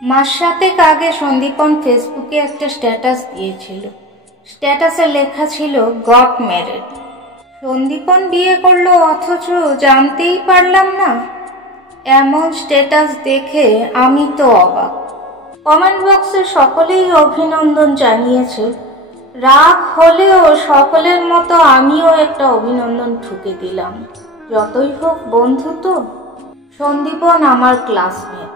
মাস সাতেক আগে সন্দীপন ফেসবুকে একটা স্ট্যাটাস দিয়েছিল। স্ট্যাটাসে লেখা ছিল গট ম্যারেড। সন্দীপন বিয়ে করলো অথচ জানতেই পারলাম না। এমন স্ট্যাটাস দেখে আমি তো অবাক। কমেন্ট বক্সে সকলেই অভিনন্দন জানিয়েছে। রাগ হলেও সকলের মতো আমিও একটা অভিনন্দন ঠুকে দিলাম। যতই হোক বন্ধু তো। সন্দীপন আমার ক্লাসমেট।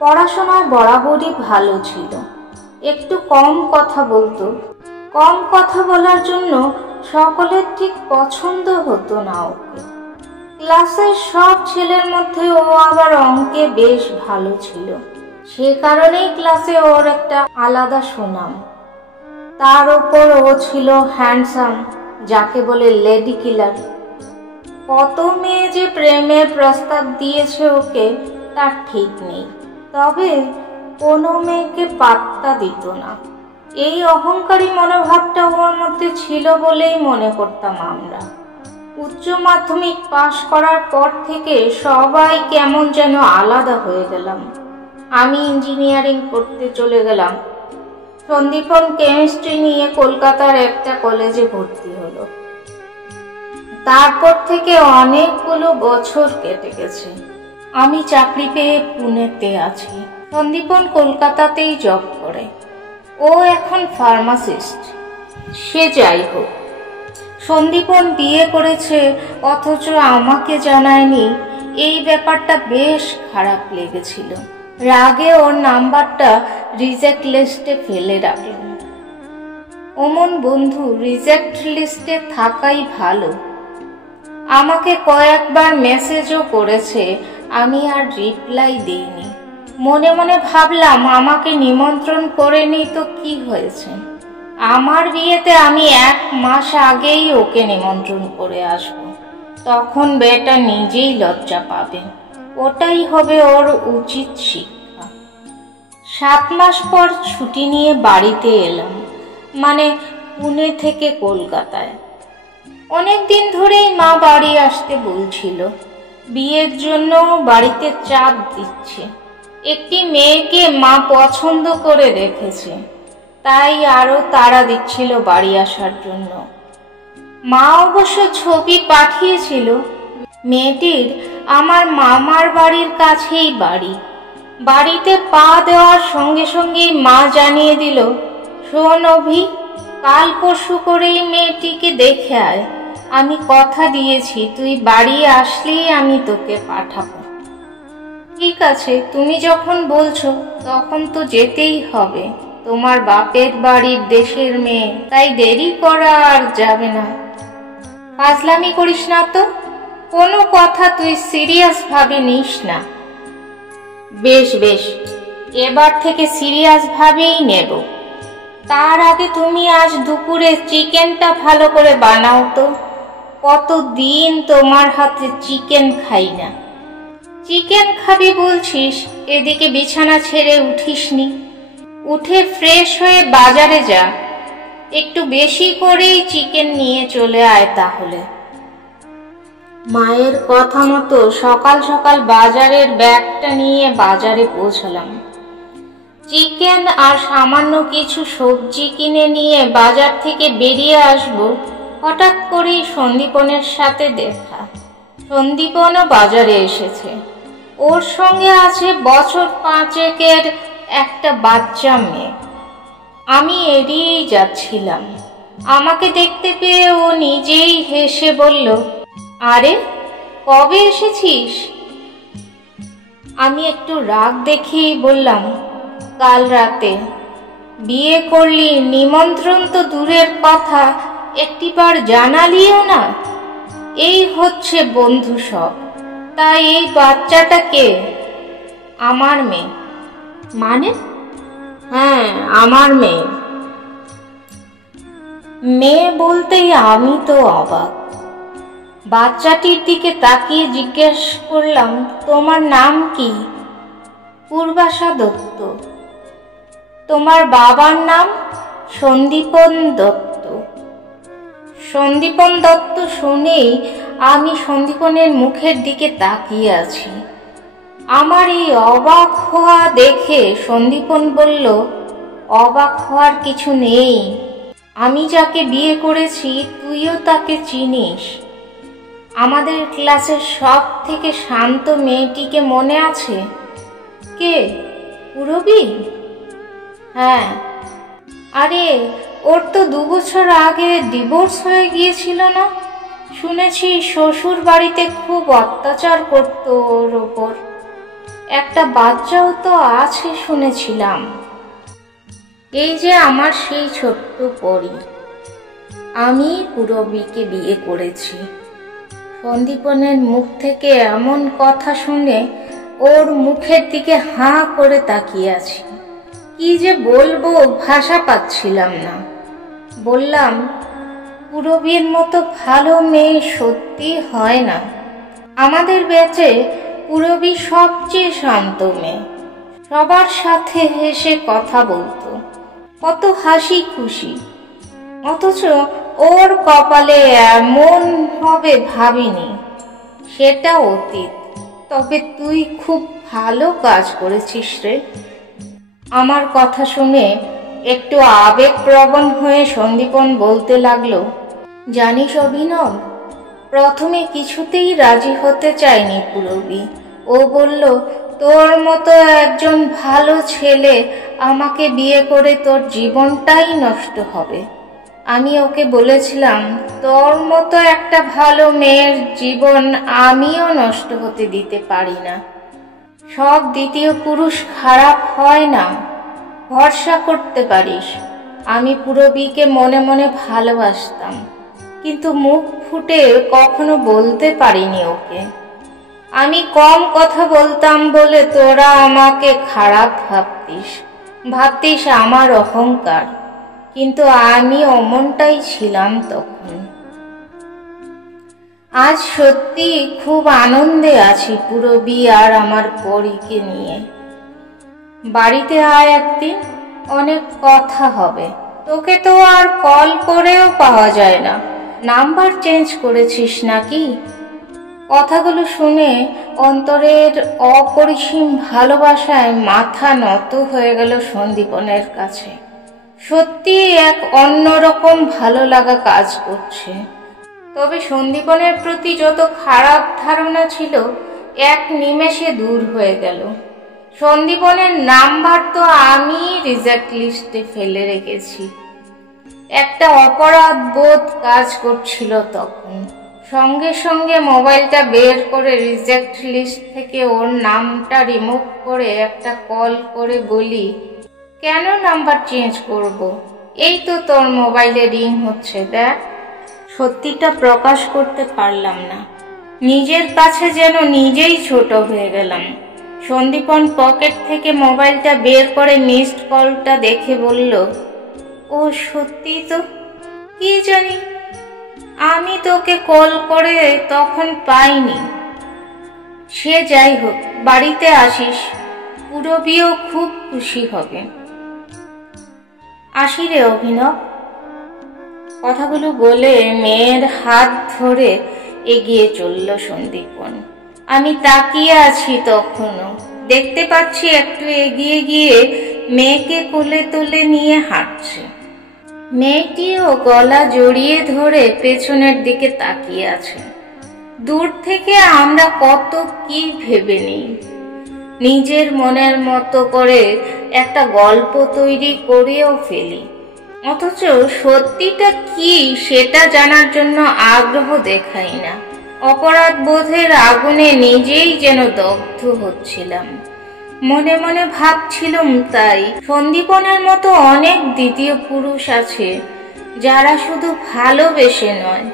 পড়াশোনায় বরাবরই ভালো ছিল। একটু কম কথা বলতো। কম কথা বলার জন্য সকলের ঠিক পছন্দ হতো না ওকে। ক্লাসের সব ছেলের মধ্যে ও আবার অঙ্কে বেশ ভালো ছিল। সে কারণেই ক্লাসে ওর একটা আলাদা সুনাম। তার উপর ও ছিল হ্যান্ডসাম, যাকে বলে লেডি কিলার। কত মেয়ে যে প্রেমের প্রস্তাব দিয়েছে ওকে তার ঠিক নেই, তবে কোনো মেয়েকে পাত্তা দিত না। এই অহংকারী মনোভাবটা ওর মধ্যে ছিল বলেই মনে করতাম আমরা। উচ্চ মাধ্যমিক পাশ করার পর থেকে সবাই কেমন যেন আলাদা হয়ে গেলাম। আমি ইঞ্জিনিয়ারিং পড়তে চলে গেলাম। সন্দীপন কেমিস্ট্রি নিয়ে কলকাতার একটা কলেজে ভর্তি হলো। তারপর থেকে অনেকগুলো বছর কেটে গেছে। আমি চাকরি পেয়ে পুনেতে আছি। সন্দীপন কলকাতাতেই জব করে। ও এখন ফার্মাসিস্ট। সে যাই হোক, সন্দীপন বিয়ে করেছে অথচ আমাকে জানায়নি। এই ব্যাপারটা বেশ খারাপ লেগেছিল। রাগে ওর নাম্বারটা রিজেক্ট লিস্টে ফেলে রাখলাম। অমন বন্ধু রিজেক্ট লিস্টে থাকাই ভালো। আমাকে কয়েকবার মেসেজও করেছে, আমি আর রিপ্লাই দিইনি। মনে মনে ভাবলাম আমাকে নিমন্ত্রণ করেনি তো কি হয়েছে। আমার বিয়েতে আমি 1 মাস আগেই ওকে নিমন্ত্রণ করে আসব। তখন বেটা নিজেই লজ্জা পাবে। ওটাই হবে ওর উচিত শিক্ষা। 7 মাস পর ছুটি নিয়ে বাড়িতে এলাম, মানে পুনে থেকে কলকাতায়। অনেকদিন ধরেই মা বাড়ি আসতে বলছিল। বিয়ের জন্য বাড়িতে চাপ দিচ্ছে। একটি মেয়েকে মা পছন্দ করে রেখেছে, তাই আরো তাড়া দিচ্ছিল বাড়ি আসার জন্য। মা অবশ্য ছবি পাঠিয়েছিল। মেয়েটির আমার মামার বাড়ির কাছেই বাড়ি। বাড়িতে পা দেওয়ার সঙ্গে সঙ্গেই মা জানিয়ে দিল, শোন অভি, কাল পরশু করেই মেয়েটিকে দেখে আয়। আমি কথা দিয়েছি তুই বাড়ি আসলেই আমি তোকে পাঠাবো। ঠিক আছে, তুমি যখন বলছো তখন তো যেতেই হবে। তোমার বাপের বাড়ির দেশের মেয়ে, তাই দেরি করা আর যাবে না। ফাজলামি করিস না তো। কোনো কথা তুই সিরিয়াস ভাবে নিস না। বেশ বেশ, এবার থেকে সিরিয়াস ভাবেই নেব। তার আগে তুমি আজ দুপুরে চিকেনটা ভালো করে বানাও তো। কতদিন তোমার হাতে চিকেন খাই না। চিকেন খাবি বলছিস, এদিকে বিছানা ছেড়ে উঠিসনি। উঠে ফ্রেশ হয়ে বাজারে যা। একটু বেশি করেই চিকেন নিয়ে চলে আয় তাহলে। মায়ের কথা মতো সকাল সকাল বাজারের ব্যাগটা নিয়ে বাজারে পৌঁছালাম। চিকেন আর সামান্য কিছু সবজি কিনে নিয়ে বাজার থেকে বেরিয়ে আসব, হঠাৎ করেই সন্দীপনের সাথে দেখা। সন্দীপনও বাজারে এসেছে। ওর সঙ্গে আছে বছর 5-এর একটা বাচ্চা মেয়ে। আমি এড়িয়েই যাচ্ছিলাম। আমাকে দেখতে পেয়ে ও নিজেই হেসে বলল, আরে কবে এসেছিস? আমি একটু রাগ দেখিয়েই বললাম, কাল রাতে। বিয়ে করলি, নিমন্ত্রণ তো দূরের কথা, একটিবার জানালিও না। এই হচ্ছে বন্ধু সব। তাই এই বাচ্চাটা কে? আমার মেয়ে। মানে? হ্যাঁ, আমার মেয়ে। মেয়ে বলতেই আমি তো অবাক। বাচ্চাটির দিকে তাকিয়ে জিজ্ঞেস করলাম, তোমার নাম কি? পূর্বাশা দত্ত। তোমার বাবার নাম? সন্দীপন দত্ত। সন্দীপন দত্ত শুনেই আমি সন্দীপনের মুখের দিকে তাকিয়ে আছি। আমার এই অবাক হওয়া দেখে সন্দীপন বলল, অবাক হওয়ার কিছু নেই। আমি যাকে বিয়ে করেছি তুইও তাকে চিনিস। আমাদের ক্লাসের সব থেকে শান্ত মেয়েটিকে মনে আছে? কে? পূরবী? হ্যাঁ। আরে ওর তো 2 বছর আগে ডিভোর্স হয়ে গিয়েছিল না? শুনেছি শ্বশুর বাড়িতে খুব অত্যাচার করতো ওর ওপর। একটা বাচ্চাও তো আছে শুনেছিলাম। এই যে আমার সেই ছোট্ট পরী, আমি পূরবীকে বিয়ে করেছি। সন্দীপনের মুখ থেকে এমন কথা শুনে ওর মুখের দিকে হাঁ করে তাকিয়ে আছি। কি যে বলবো ভাষা পাচ্ছিলাম না। বললাম, পূরবীর মতো ভালো মেয়ে সত্যি হয় না। আমাদের ব্যাচে পূরবী সবচেয়ে শান্ত মেয়ে। সবার সাথে হেসে কথা বলতো, কত হাসি খুশি। অথচ ওর কপালে এমন হবে ভাবিনি। সেটা অতীত। তবে তুই খুব ভালো কাজ করেছিস রে। আমার কথা শুনে একটু আবেগপ্রবণ হয়ে সন্দীপন বলতে লাগলো, জানিস অভিনব, প্রথমে কিছুতেই রাজি হতে চায়নি পূরবী। ও বলল, তোর মতো একজন ভালো ছেলে আমাকে বিয়ে করে তোর জীবনটাই নষ্ট হবে। আমি ওকে বলেছিলাম, তোর মতো একটা ভালো মেয়ের জীবন আমিও নষ্ট হতে দিতে পারি না। সব দ্বিতীয় পুরুষ খারাপ হয় না, ভরসা করতে পারিস। আমি পূরবীকে মনে মনে ভালোবাসতাম, কিন্তু মুখ ফুটে কখনো বলতে পারিনি ওকে। আমি কম কথা বলতাম বলে তোরা আমাকে খারাপ ভাবতিস আমার অহংকার। কিন্তু আমি অমনটাই ছিলাম তখন। আজ সত্যি খুব আনন্দে আছি পূরবী আর আমার পরীকে নিয়ে। বাড়িতে আয় একদিন, অনেক কথা হবে। তোকে তো আর কল করেও পাওয়া যায় না। নাম্বার চেঞ্জ করেছিস নাকি? কথাগুলো শুনে অন্তরের অপরিসীম ভালোবাসায় মাথা নত হয়ে গেল সন্দীপনের কাছে। সত্যি এক অন্যরকম ভালো লাগা কাজ করছে। তবে সন্দীপনের প্রতি যত খারাপ ধারণা ছিল এক নিমেষে দূর হয়ে গেল। সন্দীপনের নাম্বার তো আমি রিজেক্ট লিস্টে ফেলে রেখেছি। একটা অপরাধ বোধ কাজ করছিল তখন। সঙ্গে সঙ্গে মোবাইলটা বের করে রিজেক্ট লিস্ট থেকে ওর নামটা রিমুভ করে একটা কল করে বলি, কেন নাম্বার চেঞ্জ করব? এই তো তোর মোবাইলে রিং হচ্ছে, দেখ। সত্যিটা প্রকাশ করতে পারলাম না। নিজের কাছে যেন নিজেই ছোট হয়ে গেলাম। সন্দীপন পকেট থেকে মোবাইলটা বের করে মিসড কলটা দেখে বলল, ও সত্যি তো, কি জানি, আমি তোকে কল করে তখন পাইনি। সে যাই হোক, বাড়িতে আসিস, পূরবীও খুব খুশি হবে। আসি রে অভিনব। কথাগুলো বলে মেয়ের হাত ধরে এগিয়ে চলল সন্দীপন। আমি তাকিয়ে আছি তখনও। দেখতে পাচ্ছি একটু এগিয়ে গিয়ে মেয়েকে কোলে তুলে নিয়ে হাঁটছে। মেয়েটিও গলা জড়িয়ে ধরে পেছনের দিকে তাকিয়ে আছে। দূর থেকে আমরা কত কি ভেবে নিই। নিজের মনের মতো করে একটা গল্প তৈরি করেও ফেলি। অথচ সত্যিটা কি সেটা জানার জন্য আগ্রহ দেখাই না। অপরাধ বোধের আগুনে নিজেই যেন দগ্ধ হচ্ছিলাম। মনে মনে ভাবছিলাম, তাই সন্দীপনের মতো অনেক দ্বিতীয় পুরুষ আছে যারা শুধু ভালোবেসে নয়,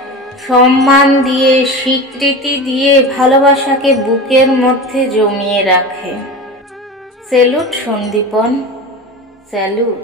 সম্মান দিয়ে, স্বীকৃতি দিয়ে ভালোবাসাকে বুকের মধ্যে জমিয়ে রাখে। Salute Sandipan, salute.